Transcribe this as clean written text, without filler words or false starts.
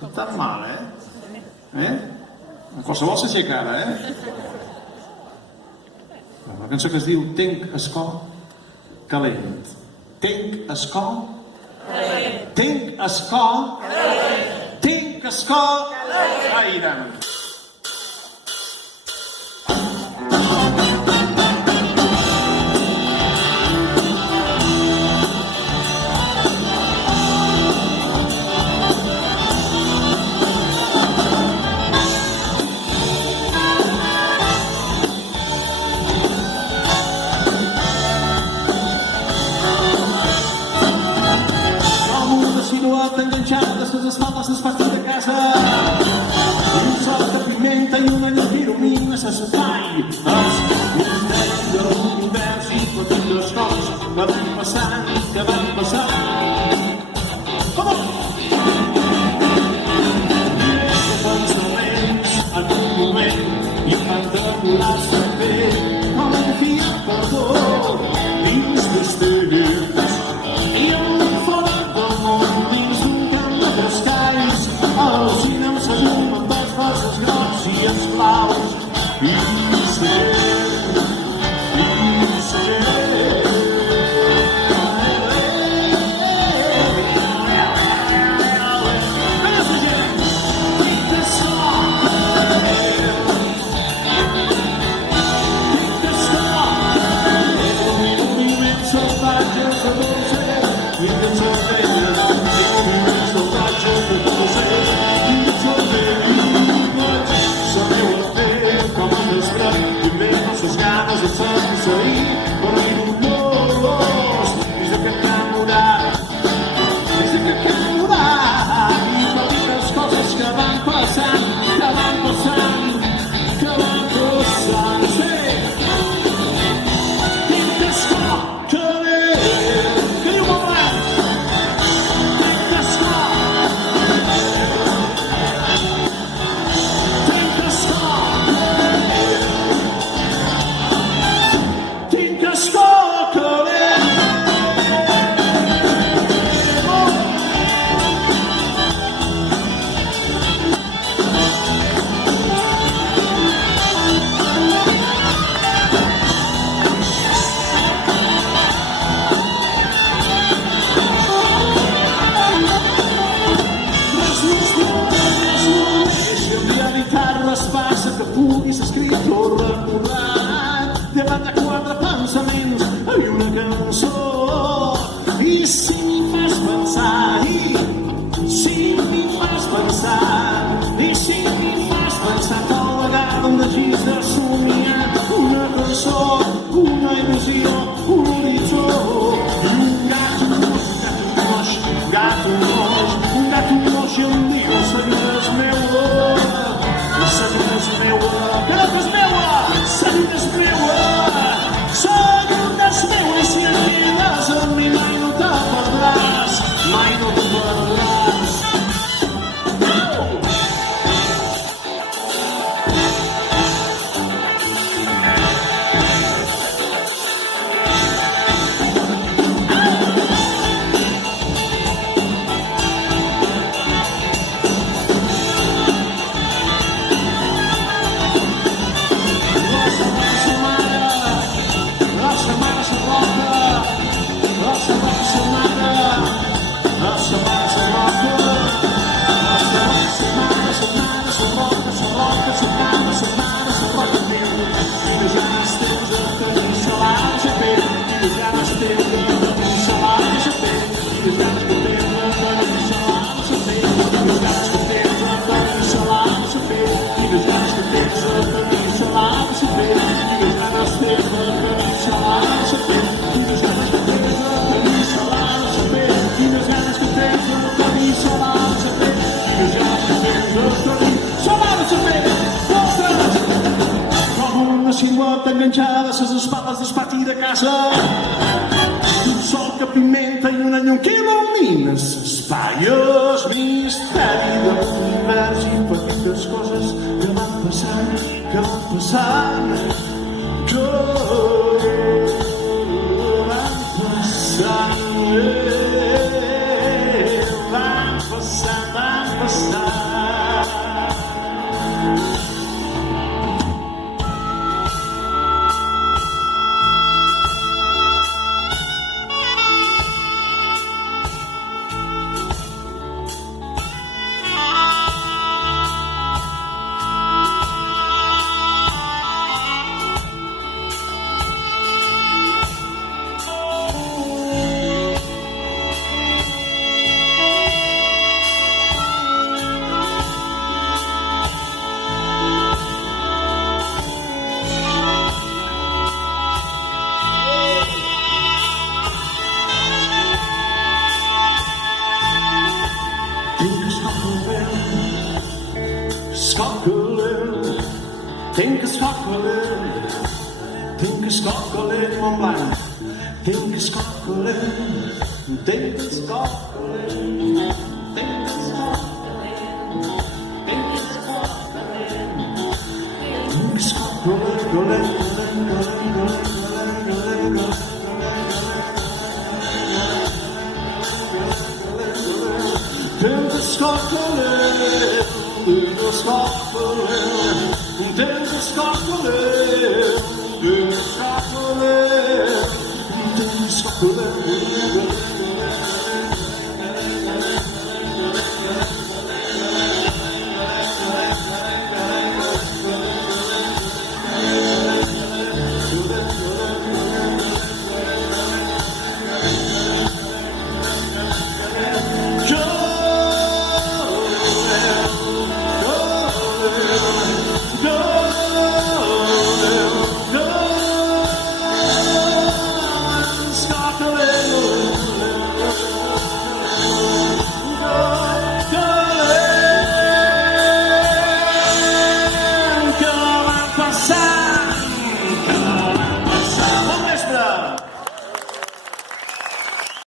No tan mal, En qualsevol s'aixeca ara, La cançó que es diu Tenc el cor calent. Tenc el cor calent. Tenc el cor calent. Tenc el cor calent. Enganxades les espaldes del pati de casa i un sol de pimenta i una llum que il·lumina l'espai. Els misteris de l'univers i petites coses que van passant. Pensaments en un moment i fan demorar-se bé com un fiat perdó dins dels temps i amb un forat del món dins d'un camp de pescalls al·lucinem la llum amb els roses grocs i els blaus i enganxades les espades del pati de casa un sol que pimenta i una llum que il·lumina l'espai. El misteri de l'univers i petites coses que van passant que van passant van passant bestaan. Skakkelen, tinke skakkelen, tinke skakkelen, Mont Blanc. Tinke skakkelen, tinke skakkelen, tinke skakkelen, tinke skakkelen, tinke skakkelen, galen, galen, galen, galen, galen, galen. Tinke skakkelen, tinke skakkelen, tinke skakkelen, tinke skakkelen, tinke skakkelen.